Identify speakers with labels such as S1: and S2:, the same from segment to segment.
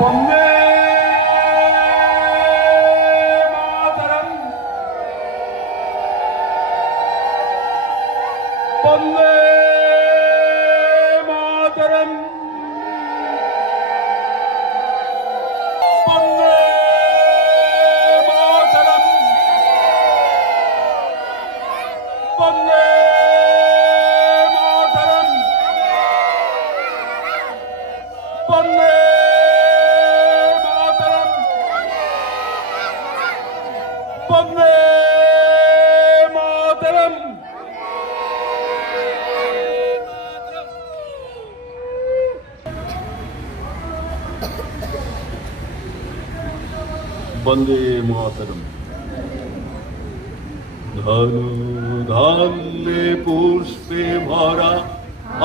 S1: বন্দে মাতরম বন্দে মাতরম। ধনু ধান্যে পুষ্পে ভরা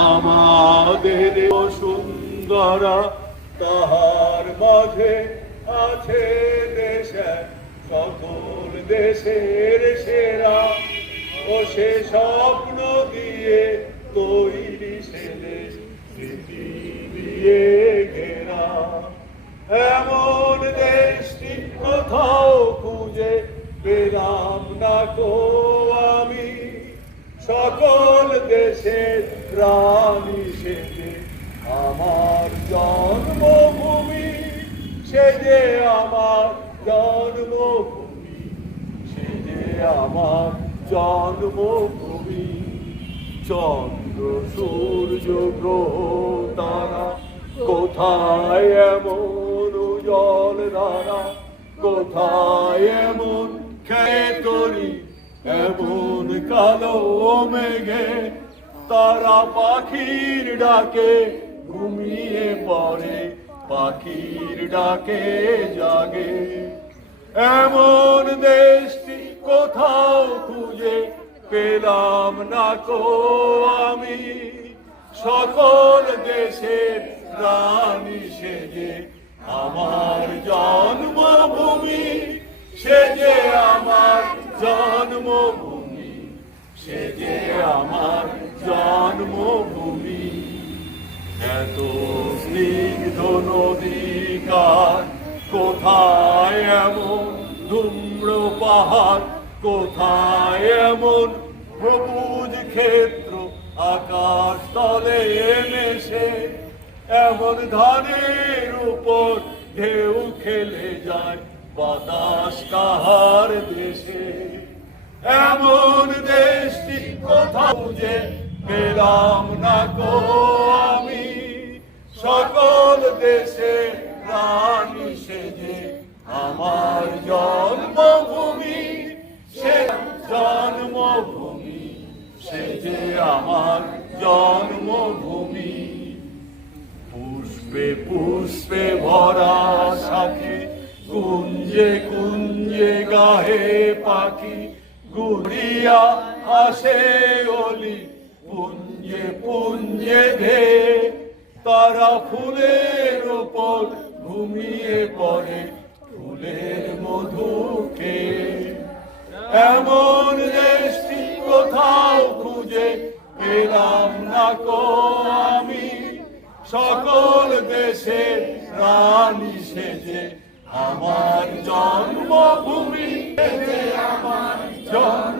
S1: আমাদের সুন্দরা তাহার মাঝে আছে দেশে, সকল দেশের সেরা। ও সে স্বপ্ন দিয়ে তৈরি সে দেশ দিয়ে ঘেরা। এমন কোথাও খুঁজে পেলাম না কো আমি। সকল দেশের প্রাণী সেজে আমার জন্মভূমি সে যে আমার জন্মভূমি সে যে আমার জন্মভূমি। চন্দ্র, সূর্য, গ্রহ, তারা কোথায় এমন জল ধারা কোথায় এমন খেতরি? এমন কালো মেঘে তারা পাখির ডাকে, ঘুমিয়ে পড়ে, পাখির ডাকে জাগে। এমন দেশটি কোথাও খুঁজে পেলাম না কো আমি। সকল দেশের রানী সেজে আমার নদীকার কোথায় এমন ধূম্র পাহাড়? কোথায় এমন সবুজ ক্ষেত্র? আকাশ তলে মেশে এমন ধানের উপর ঢেউ খেলে যায় বাতাস কাহার দেশে। এমন দেশটি কোথাও যে পেলাম না গো আমি। সকল দেশে রানী সেজে আমার জন্মভূমি, সে জন্মভূমি, সে যে আমার জন্মভূমি। পুষ্পে পুষ্পে ভরা সাথে কুঞ্জে কুঞ্জে গাহে পাখি, গুড়িয়া আসে অলি, পুঞ্জে পুঞ্জে ধে তারা ফুলের ওপর ঘুমিয়ে পড়ে, ফুলের মধুকে। এমন দেশটি কোথাও খুঁজে পেলাম না কো আমি। সকল দেশের রানী সেজে আমার জন্মভূমি। আমার জন্মভূমি।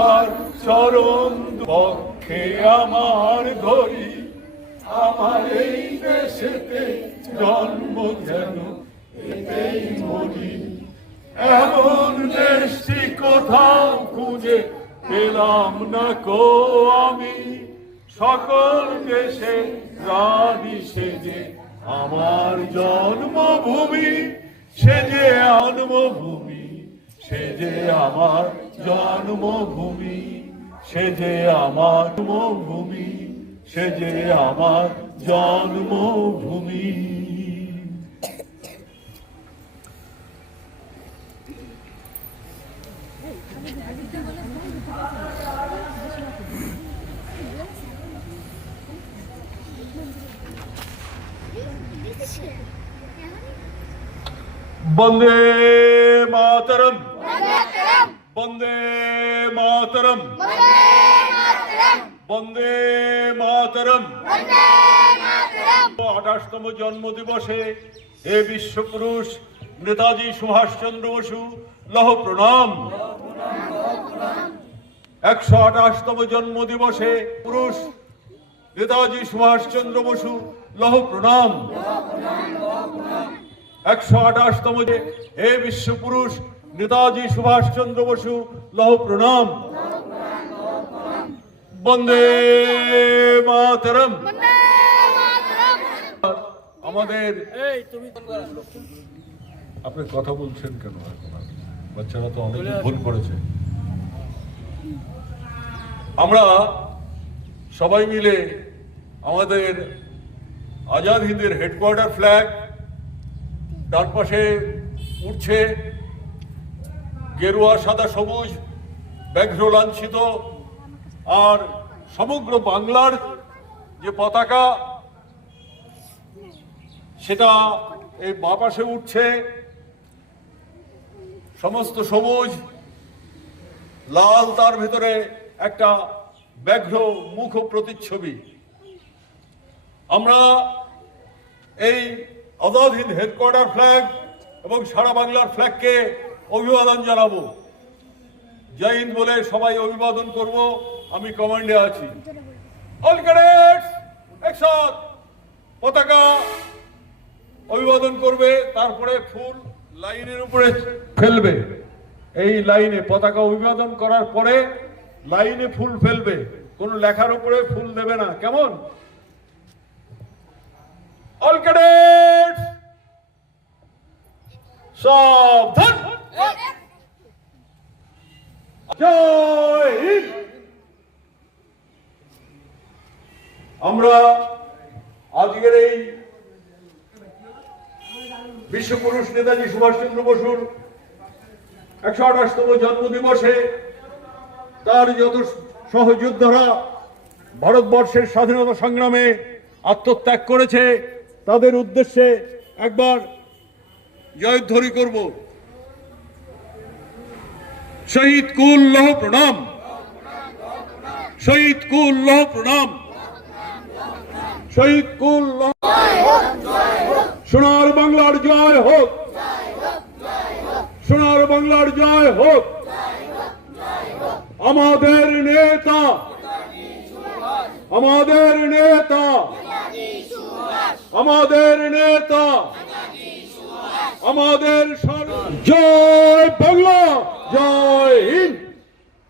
S1: তোমার চরণ পক্ষে আমার ধরি, আমার এই দেশেতে জন্ম যেন এতেই মরি। এমন দেশটি কোথাও খুঁজে পেলাম না কো আমি। সকল দেশে রানী সেজে আমার জন্মভূমি, সেজে জন্মভূমি সে যে আমার জন্মভূমি সে যে আমার জন্মভূমি সে যে আমার জন্মভূমি বন্দে মাতরম বন্দে মাতরম বন্দে মাতরম আঠাশতম জন্ম দিবসে হে বিশ্বপুরুষ নেতাজি সুভাষচন্দ্র বসু লহ প্রণাম। একশো আঠাশতম জন্ম দিবসে পুরুষ নেতাজি সুভাষচন্দ্র বসু লহ প্রণাম। একশো আঠাশতম যে হে বিশ্বপুরুষ নেতাজি সুভাষচন্দ্র বসু, লহ প্রণাম। বন্দে মাতরম। আমাদের আপনি কথা বলছেন কেন বাচ্চারা তো অনেক ভুল করেছে। আমরা সবাই মিলে আমাদের আজাদ হিন্দের হেডকোয়ার্টার ফ্ল্যাগ ডান পাশে উঠছে। গেরুয়া সাদা সবুজ, ব্যাঘ্র লাঞ্ছিত, আর সমগ্র বাংলার যে পতাকা, সেটা এই বাঁ পাশে উঠছে। সমস্ত সবুজ, লাল তার ভিতরে একটা ব্যাঘ্র মুখ প্রতিচ্ছবি। আমরা এই আজাদ হিন্দ হেডকোয়ার্টার ফ্ল্যাগ এবং সারা বাংলার ফ্ল্যাগকে অভিবাদন জানাব। জয় হিন্দ বলে সবাই অভিবাদন করব, আমি কমান্ডে আছি। পতাকা অভিবাদন করবে, তারপরে ফুল লাইনের উপরে ফেলবে। এই লাইনে পতাকা অভিবাদন করার পরে লাইনে ফুল ফেলবে। কোন লেখার উপরে ফুল দেবে না। কেমন? অল সাবধান জয় হিন্দ আমরা আজকের এই বিশ্বপুরুষ নেতাজি সুভাষচন্দ্র বসুর একশো আঠাশতম জন্ম দিবসে তার যত সহযোদ্ধারা ভারতবর্ষের স্বাধীনতা সংগ্রামে আত্মত্যাগ করেছে, তাদের উদ্দেশ্যে একবার জয়ধ্বনি করব। শহীদ কুল লহ প্রণাম। শহীদ কুল লহ প্রণাম। শহীদ কুল লহ সোনার বাংলার জয় হোক। সোনার বাংলার জয় হোক। আমাদের নেতা। আমাদের নেতা। আমাদের নেতা। আমাদের জয় বাংলা, জয় হিন্দ।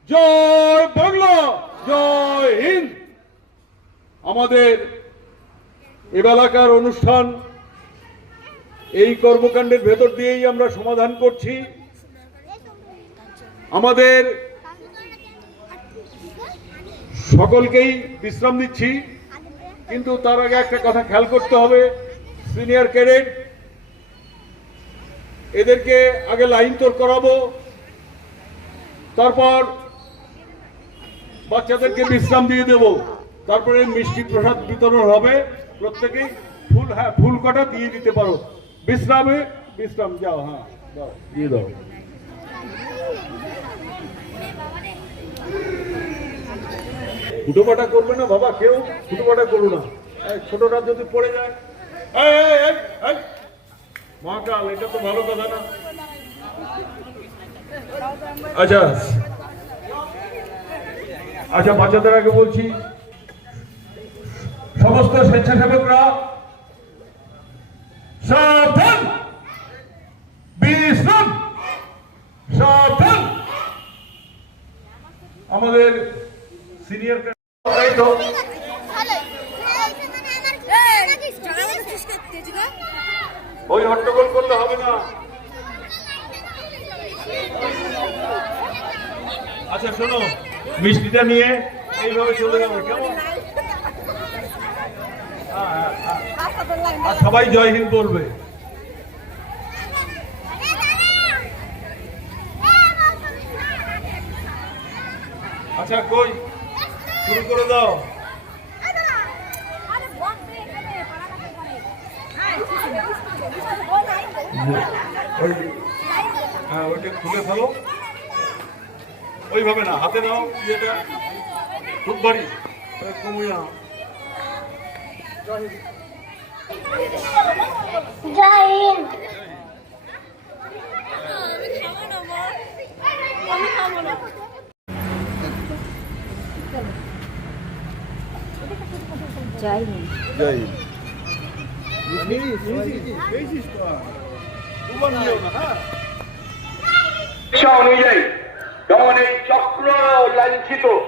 S1: জয় বাংলা, জয় হিন্দ। আমাদের এবেলাকার অনুষ্ঠান এই কর্মকাণ্ডের ভেতর দিয়েই আমরা সমাধান করছি। আমাদের সকলকেই বিশ্রাম দিচ্ছি, কিন্তু তার আগে একটা কথা খেয়াল করতে হবে, সিনিয়র ক্যাডেট, এদেরকে আগে লাইন তোর করাবো, তারপর বাচ্চাদেরকে বিশ্রাম দিয়ে দেব। তারপরে মিষ্টি প্রসাদ বিতরণ হবে, প্রত্যেকেই ফুল হ্যাঁ ফুল কটা দিয়ে দিতে পারো। বিশ্রামে, বিশ্রাম যাও হ্যাঁ দিয়ে দাও। ফুটোপাটা করবে না বাবা, কেউ ফুটোপাটা করো না। ছোটটা যদি পড়ে যায়। এটা তো ভালো কথা না। আচ্ছা। আচ্ছা বাচ্চাদের আগে বলছি, সমস্ত স্বেচ্ছাসেবকরা বিশ্রাম। আমাদের সিনিয়র ওই হট্টগোল করলে হবে না। আচ্ছা শোনো, মিষ্টিটা নিয়ে এইভাবে চলে যাবে, কেমন? আর সবাই জয় হিন্দ বলবে আচ্ছা কই? শুরু করে দাও। হ্যাঁ ওইটা খুলে ফেলো। ওইভাবে না, হাতে নাও, ইয়েটা। খুব বাড়ি কমিয়ে নাও
S2: জয় হিন্দ। জয় হিন্দ
S1: জয়
S3: ইচ্ছা অনুযায়ী যেমন এই চক্র লাঞ্ছিত।